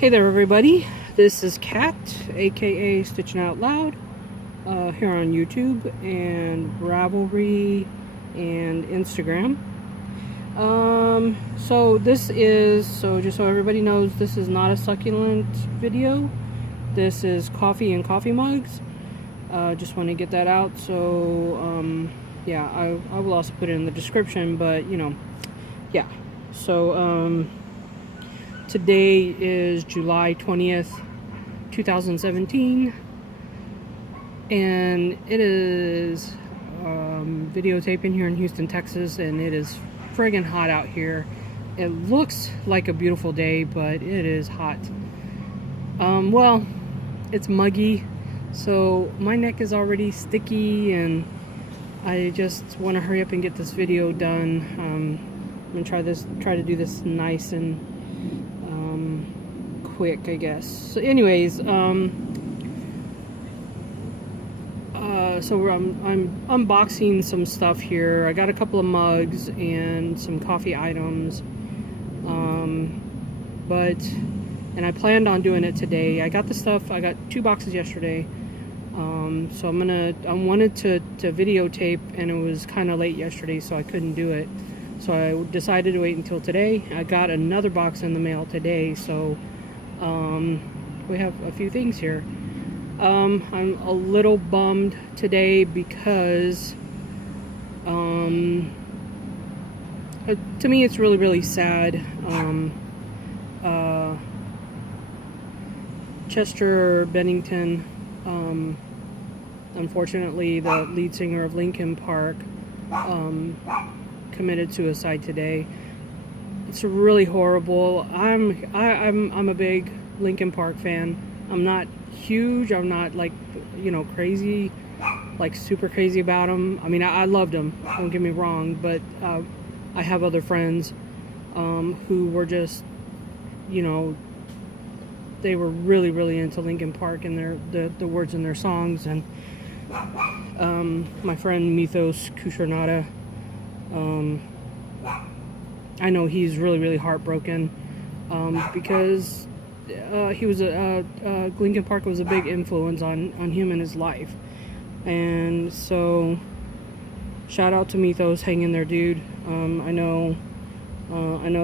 Hey there everybody, this is Kat, aka Stitching Out Loud, here on YouTube and Ravelry and Instagram. So just so everybody knows, this is not a succulent video. This is coffee and coffee mugs. Just want to get that out. So yeah, I will also put it in the description, but you know, yeah. So today is July 20th, 2017, and it is videotaping here in Houston, Texas, and it is friggin' hot out here. It looks like a beautiful day, but it is hot. Well, it's muggy, so my neck is already sticky, and I just want to hurry up and get this video done. I'm gonna try to do this nice and quick, I guess. So anyways, so I'm unboxing some stuff here. I got a couple of mugs and some coffee items, and I planned on doing it today. I got the stuff, I got 2 boxes yesterday, so I wanted to videotape, and it was kind of late yesterday, so I couldn't do it. So I decided to wait until today. I got another box in the mail today, so we have a few things here. I'm a little bummed today because to me it's really sad. Chester Bennington, unfortunately the lead singer of Linkin Park, committed suicide today. It's really horrible. I'm a big Linkin Park fan. I'm not huge. I'm not like, you know, crazy, like super crazy about them. I mean, I loved them. Don't get me wrong, but I have other friends who were just, you know, they were really into Linkin Park and the words in their songs. And my friend Mythos Kushernada, I know he's really heartbroken because he was Linkin Park was a big influence on him and his life. And so shout out to Mythos, hang in there, dude. I know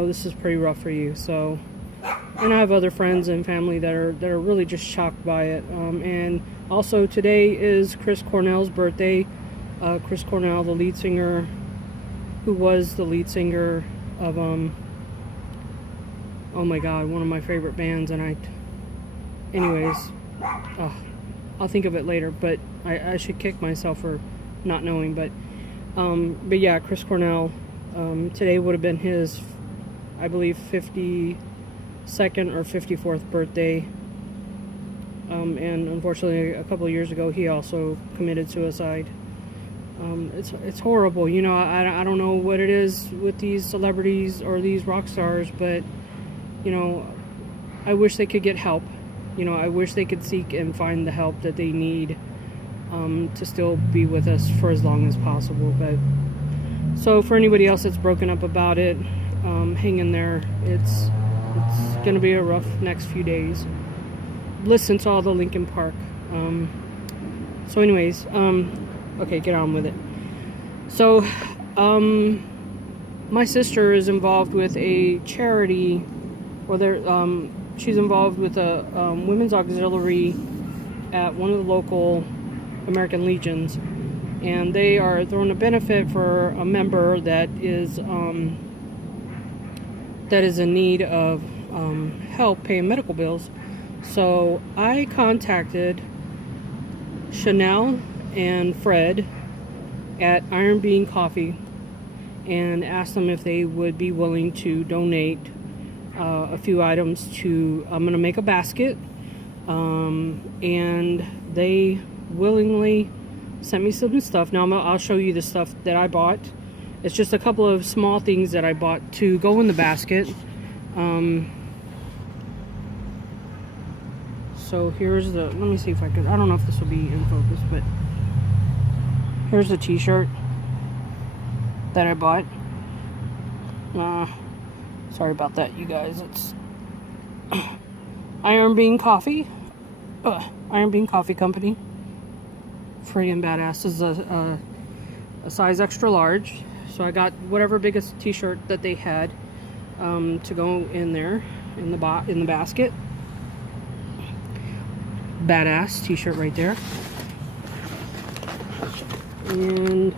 this is pretty rough for you. So, and I have other friends and family that are really just shocked by it. And also today is Chris Cornell's birthday. Chris Cornell, the lead singer, who was the lead singer of oh my god, one of my favorite bands. And I'll think of it later, but I should kick myself for not knowing. But yeah, Chris Cornell, today would have been his, I believe, 52nd or 54th birthday. And unfortunately a couple of years ago he also committed suicide. It's horrible, you know. I don't know what it is with these celebrities or these rock stars, but you know, I wish they could get help. You know, I wish they could seek and find the help that they need to still be with us for as long as possible. But so for anybody else that's broken up about it, hang in there. It's gonna be a rough next few days. Listen to all the Linkin Park. So anyways, okay, get on with it. So, my sister is involved with a charity, or she's involved with a women's auxiliary at one of the local American Legions, and they are throwing a benefit for a member that is in need of help paying medical bills. So I contacted Chanel and Fred at Iron Bean Coffee and asked them if they would be willing to donate a few items to, I'm going to make a basket, and they willingly sent me some stuff. Now I'll show you the stuff that I bought. It's just a couple of small things that I bought to go in the basket. So here's the, let me see if I could, I don't know if this will be in focus, but here's the t-shirt that I bought. Sorry about that, you guys. It's Iron Bean Coffee. Iron Bean Coffee Company. Friggin' badass. This is a size extra large. So I got whatever biggest t-shirt that they had to go in there in the basket. Badass t-shirt right there. And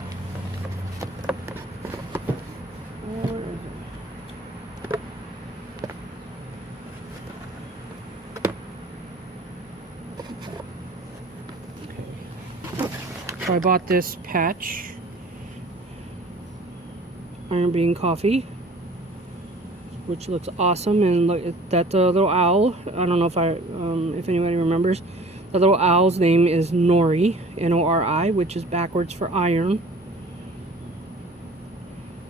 so I bought this patch, Iron Bean Coffee, which looks awesome. And look, that little owl. I don't know if anybody remembers. The little owl's name is Nori, N-O-R-I, which is backwards for iron.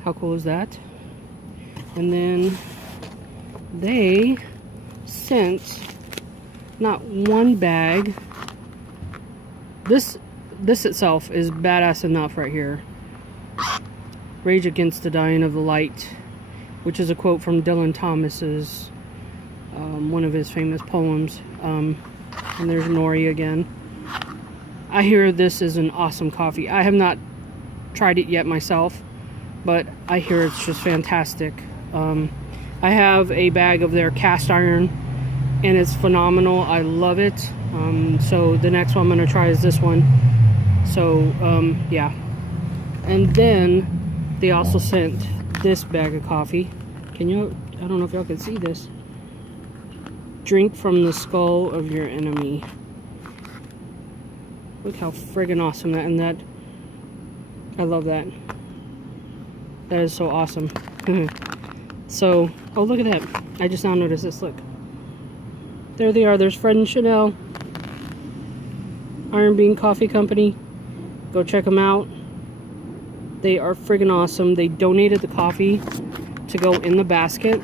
How cool is that? And then they sent not one bag. This itself is badass enough right here. Rage Against the Dying of the Light, which is a quote from Dylan Thomas's one of his famous poems. And there's Nori again. I hear this is an awesome coffee. I have not tried it yet myself, but I hear it's just fantastic. I have a bag of their cast iron, and it's phenomenal. I love it. So the next one I'm going to try is this one. So, yeah. And then they also sent this bag of coffee. I don't know if y'all can see this. Drink from the skull of your enemy. Look how friggin' awesome that, I love that. That is so awesome. So, oh, look at that. I just now noticed this, look. There they are. There's Fred and Chanel. Iron Bean Coffee Company. Go check them out. They are friggin' awesome. They donated the coffee to go in the basket.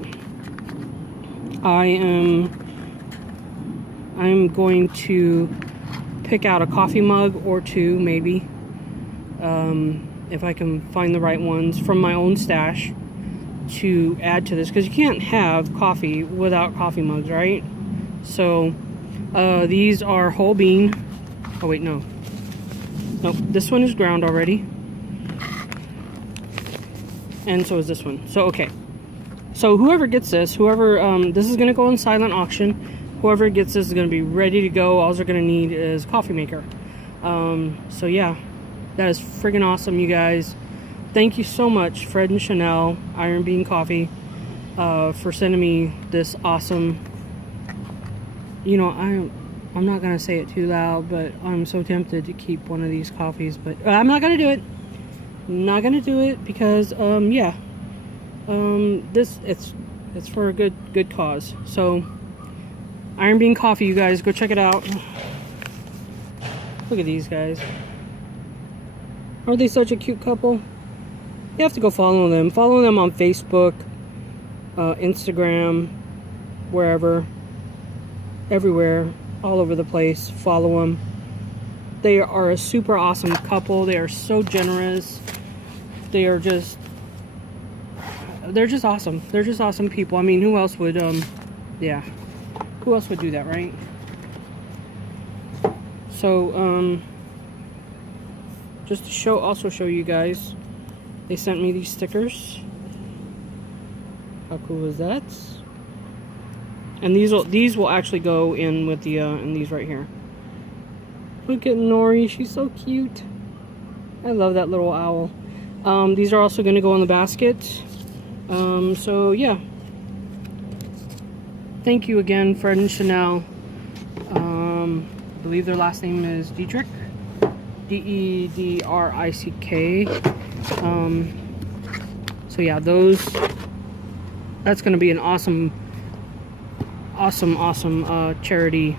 I'm going to pick out a coffee mug or two, maybe. If I can find the right ones from my own stash to add to this. Because you can't have coffee without coffee mugs, right? So, these are whole bean. Oh, wait, no. Nope, this one is ground already. And so is this one. So, okay. So, whoever gets this, this is going to go in silent auction. Whoever gets this is going to be ready to go. All they're going to need is a coffee maker. So, yeah. That is friggin' awesome, you guys. Thank you so much, Fred and Chanel, Iron Bean Coffee, for sending me this awesome... You know, I'm not going to say it too loud, but I'm so tempted to keep one of these coffees. But I'm not going to do it. I'm not going to do it because, yeah. It's for a good cause. So, Iron Bean Coffee, you guys, go check it out. Look at these guys. Aren't they such a cute couple? You have to go follow them. Follow them on Facebook, Instagram, wherever. Everywhere, all over the place. Follow them. They are a super awesome couple. They are so generous. They're just awesome. They're just awesome people. I mean, who else would, yeah. Who else would do that, right? So, just to also show you guys, they sent me these stickers. How cool is that? And these will actually go in with the in these right here. Look at Nori, she's so cute. I love that little owl. These are also going to go in the basket. So yeah. Thank you again, Fred and Chanel. I believe their last name is Dietrich. D-E-D-R-I-C-K. So yeah, that's going to be an awesome charity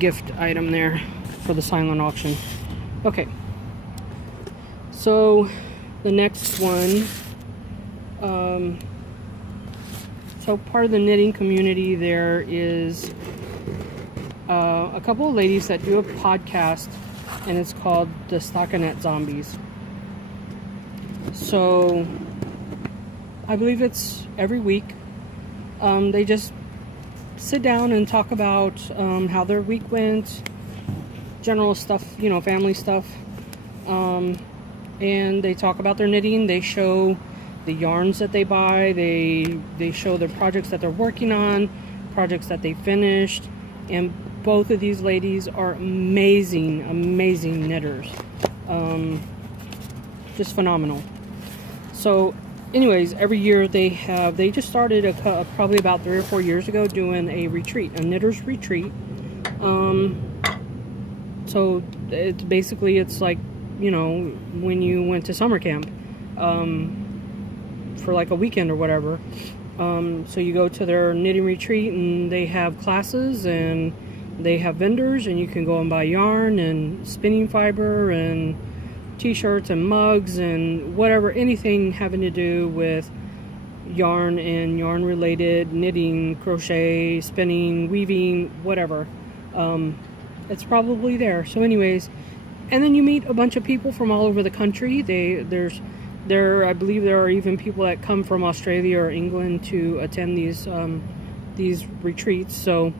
gift item there for the silent auction. Okay, so the next one, so part of the knitting community, there is a couple of ladies that do a podcast, and it's called the Stockinette Zombies. So I believe it's every week. They just sit down and talk about how their week went, general stuff, you know, family stuff. And they talk about their knitting. They show the yarns that they buy. They show their projects that they're working on, projects that they finished. And both of these ladies are amazing knitters. Just phenomenal. So anyways, every year they just started probably about 3 or 4 years ago doing a retreat, a knitter's retreat. So it's basically, it's like, you know, when you went to summer camp for like a weekend or whatever. So you go to their knitting retreat and they have classes and they have vendors, and you can go and buy yarn and spinning fiber and t-shirts and mugs and whatever, anything having to do with yarn and yarn related, knitting, crochet, spinning, weaving, whatever. It's probably there. So anyways, and then you meet a bunch of people from all over the country. I believe there are even people that come from Australia or England to attend these retreats. So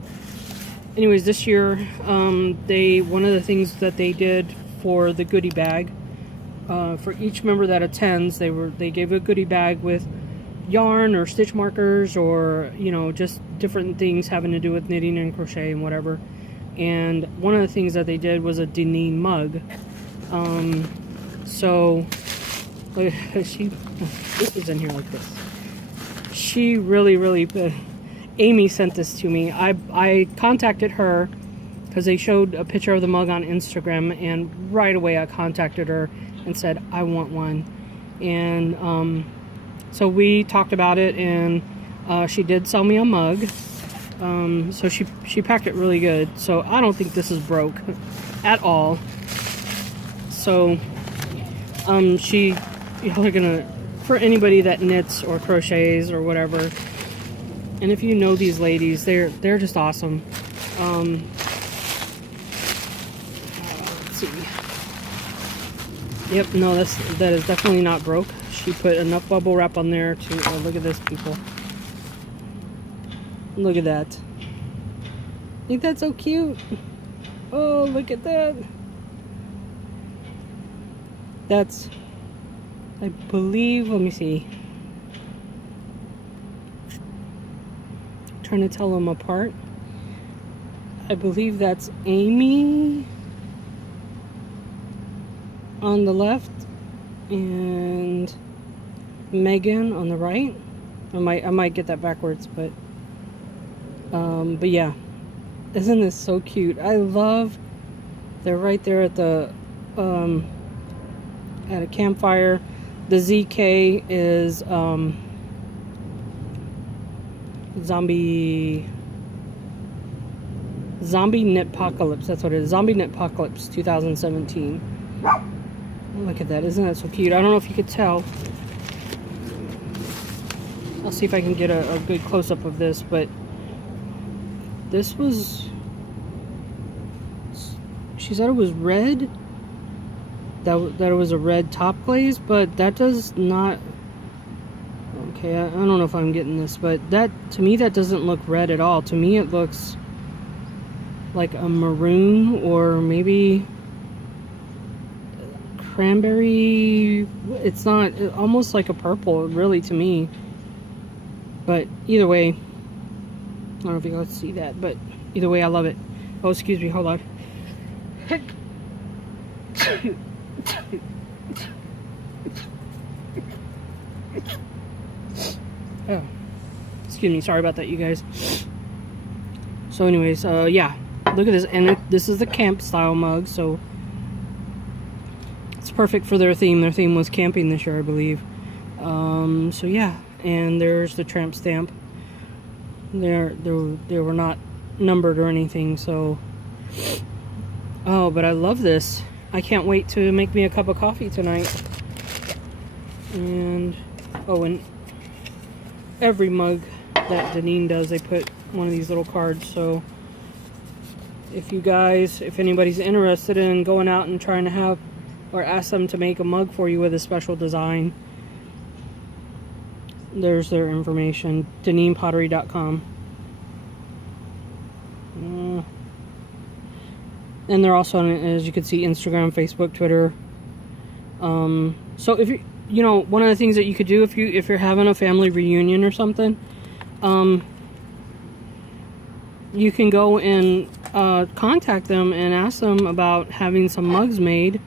anyways, this year, one of the things that they did for the goodie bag, for each member that attends, they gave a goodie bag with yarn or stitch markers, or, you know, just different things having to do with knitting and crochet and whatever. And one of the things that they did was a Deneen mug. So this is in here like this. She really Amy sent this to me. I contacted her because they showed a picture of the mug on Instagram, and right away I contacted her and said I want one. And so we talked about it, and she did sell me a mug. So she packed it really good. So I don't think this is broke at all. So y'all are gonna, for anybody that knits or crochets or whatever, and if you know these ladies, they're just awesome. Let's see. Yep, no, that is definitely not broke. She put enough bubble wrap on there to, oh, look at this, people. Look at that. Ain't that so cute? Oh, look at that. That's, I believe, let me see. Trying to tell them apart. I believe that's Amy on the left and Megan on the right. I might get that backwards, but yeah, isn't this so cute? I love, they're right there at the at a campfire. The ZK is Zombie Knitpocalypse. That's what it is. Zombie Knitpocalypse 2017. Look at that. Isn't that so cute? I don't know if you could tell. I'll see if I can get a good close-up of this, but this was, she said it was red, that it was a red top glaze, but that does not, okay, I don't know if I'm getting this, but that, to me, that doesn't look red at all. To me, it looks like a maroon, or maybe cranberry. It's not, almost like a purple, really, to me. But either way, I don't know if you guys see that, but either way, I love it. Oh, excuse me, hold on. Oh, excuse me, sorry about that, you guys. So anyways, yeah, look at this, and this is the camp style mug, so it's perfect for their theme. Their theme was camping this year, I believe. So yeah, and there's the tramp stamp. They were not numbered or anything, so. Oh, but I love this. I can't wait to make me a cup of coffee tonight. And oh, and every mug that Deneen does, they put one of these little cards. So if you guys, if anybody's interested in going out and trying to have, or ask them to make a mug for you with a special design, there's their information, DeneenPottery.com. And they're also on, as you can see, Instagram, Facebook, Twitter. So if you know, one of the things that you could do if you're having a family reunion or something, you can go and contact them and ask them about having some mugs made,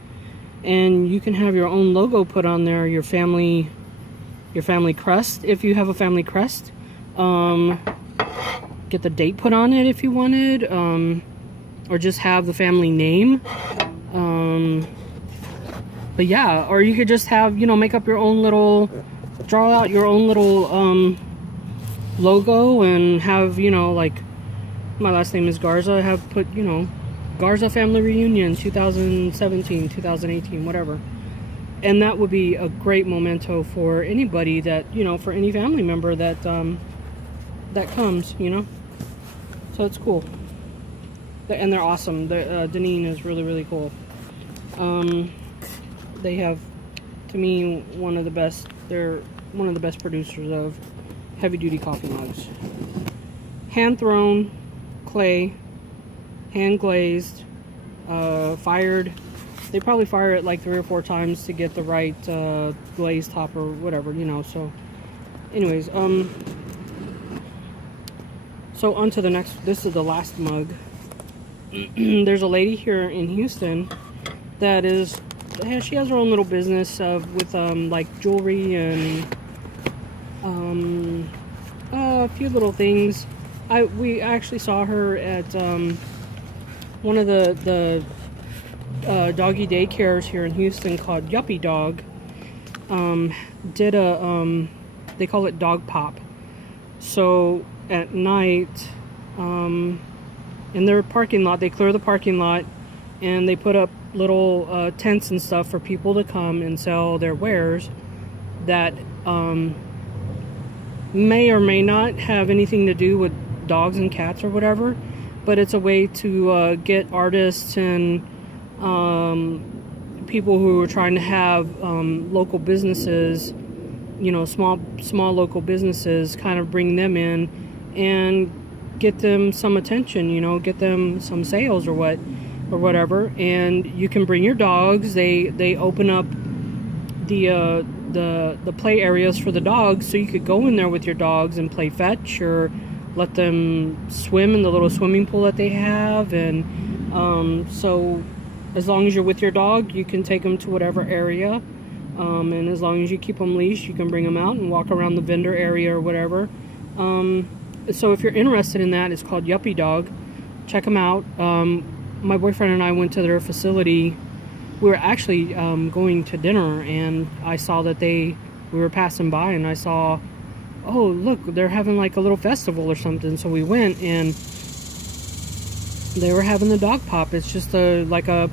and you can have your own logo put on there, your family crest if you have a family crest. Get the date put on it if you wanted, or just have the family name. But yeah, or you could just have, you know, make up your own little, draw out your own little logo and have, you know, like, my last name is Garza, have put, you know, Garza Family Reunion 2017, 2018, whatever. And that would be a great memento for anybody that, you know, for any family member that that comes, you know. So it's cool. And they're awesome. Deneen is really, really cool. They have, to me, one of the best, they're one of the best producers of heavy duty coffee mugs. Hand thrown clay, hand glazed, fired. They probably fire it like 3 or 4 times to get the right glaze top or whatever, you know. So anyways, so on to the next. This is the last mug. There's a lady here in Houston that is, she has her own little business with like jewelry and a few little things. We actually saw her at one of the doggy daycares here in Houston called Yuppie Dog. Did a they call it dog pop. So at night, in their parking lot, they clear the parking lot and they put up little tents and stuff for people to come and sell their wares that may or may not have anything to do with dogs and cats or whatever, but it's a way to get artists and people who are trying to have local businesses, you know, small local businesses, kind of bring them in and get them some attention, you know, get them some sales or whatever. And you can bring your dogs. They open up the play areas for the dogs, so you could go in there with your dogs and play fetch or let them swim in the little swimming pool that they have. And so as long as you're with your dog, you can take them to whatever area, and as long as you keep them leashed, you can bring them out and walk around the vendor area or whatever. So if you're interested in that, it's called Yuppie Dog. Check them out. My boyfriend and I went to their facility. We were actually going to dinner, and I saw that we were passing by, and I saw, oh, look, they're having like a little festival or something. So we went, and they were having the dog pop. It's just like a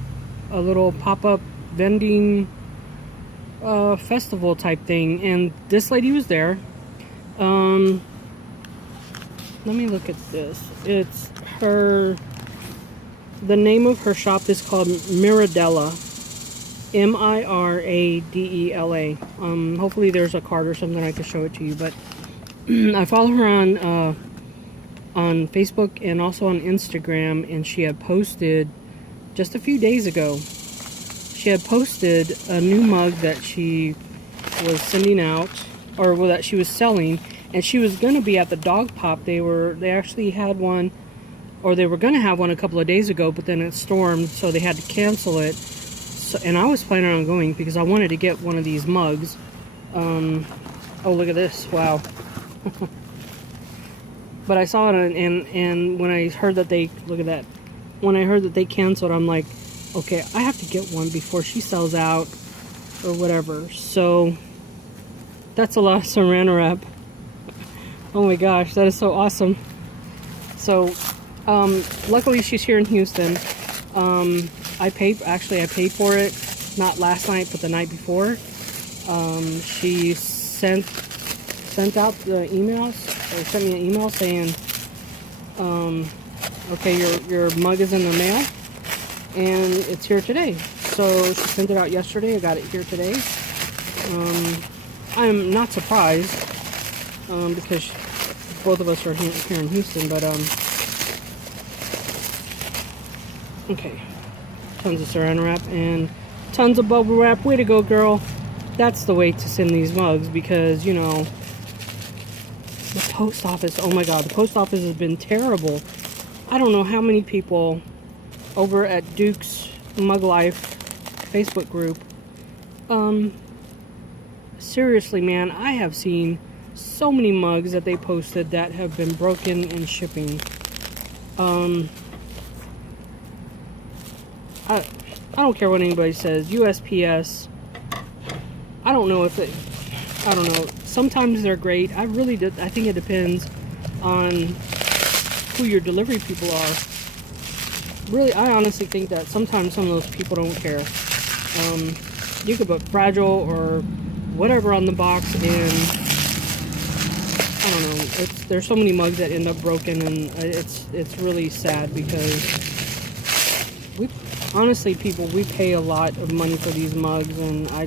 little pop-up vending festival type thing, and this lady was there. Let me look at this. It's the name of her shop is called Miradela. Miradela. Hopefully there's a card or something I can show it to you, but I follow her on Facebook and also on Instagram, and she had posted just a few days ago. She had posted a new mug that she was sending out, or well, that she was selling, and she was going to be at the dog pop. They actually had one, or they were going to have one a couple of days ago, but then it stormed, so they had to cancel it. So, and I was planning on going because I wanted to get one of these mugs. Oh, look at this! Wow. But I saw it, and when I heard that look at that, when I heard that they canceled, I'm like, okay, I have to get one before she sells out or whatever. So that's a lot of Saran wrap. Oh my gosh, that is so awesome. So luckily she's here in Houston. I paid for it, not last night, but the night before. She sent out the emails, or sent me an email saying, okay, your mug is in the mail, and it's here today. So she sent it out yesterday. I got it here today. I'm not surprised, because both of us are here in Houston, but Okay. Tons of saran wrap and tons of bubble wrap. Way to go, girl. That's the way to send these mugs because, you know, the post office, oh my god, the post office has been terrible. I don't know how many people over at Duke's Mug Life Facebook group, seriously, man, I have seen so many mugs that they posted that have been broken in shipping. I don't care what anybody says. USPS, I don't know if it, I don't know. Sometimes they're great. I think it depends on who your delivery people are. Really, I honestly think that sometimes some of those people don't care. You could put fragile or whatever on the box, and I don't know. There's so many mugs that end up broken, and it's really sad because honestly, people, we pay a lot of money for these mugs, and I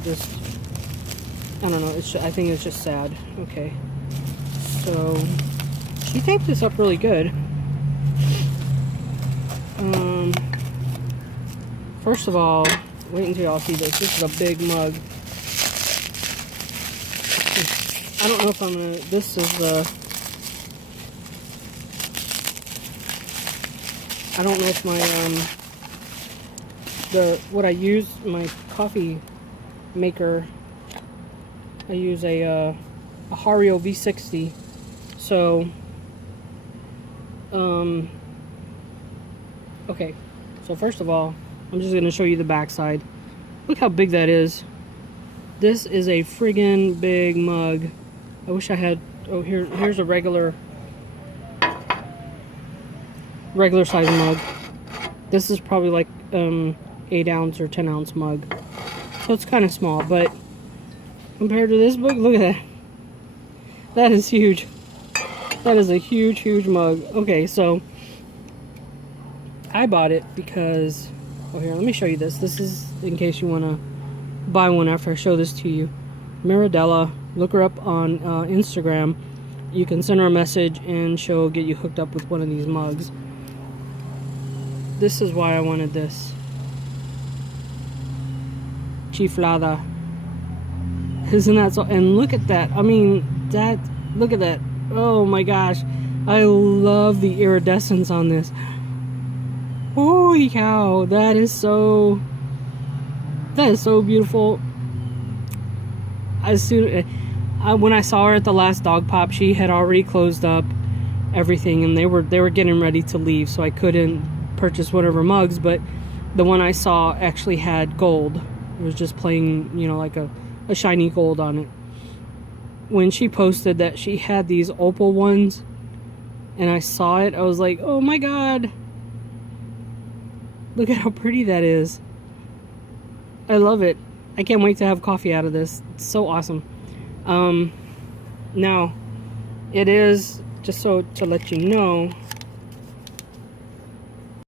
don't know. I think it's just sad. Okay, so she taped this up really good. First of all, wait until y'all see this. This is a big mug. I don't know if I'm gonna. This is the. I don't know if my what I use, my coffee maker, I use a Hario V60. So okay, so first of all, I'm just gonna show you the backside. Look how big that is. This is a friggin' big mug. I wish I had, oh, here's a regular size mug. This is probably like 8 ounce or 10 ounce mug. So it's kind of small, but compared to this mug, look at that. That is huge. That is a huge, huge mug. Okay, so I bought it because, oh, here, let me show you this. This is in case you want to buy one after I show this to you. Miradela, look her up on Instagram. You can send her a message and she'll get you hooked up with one of these mugs. This is why I wanted this. Chiflada. Isn't that so? And look at that. I mean, look at that. Oh my gosh. I love the iridescence on this. Holy cow. That is so beautiful. When I saw her at the last dog pop, she had already closed up everything, and they were getting ready to leave, so I couldn't purchase whatever mugs, but the one I saw actually had gold. It was just plain, you know, like a shiny gold on it. When she posted that she had these opal ones, and I saw it, I was like, oh my god. Look at how pretty that is. I love it. I can't wait to have coffee out of this. It's so awesome. Now, it is, just so to let you know,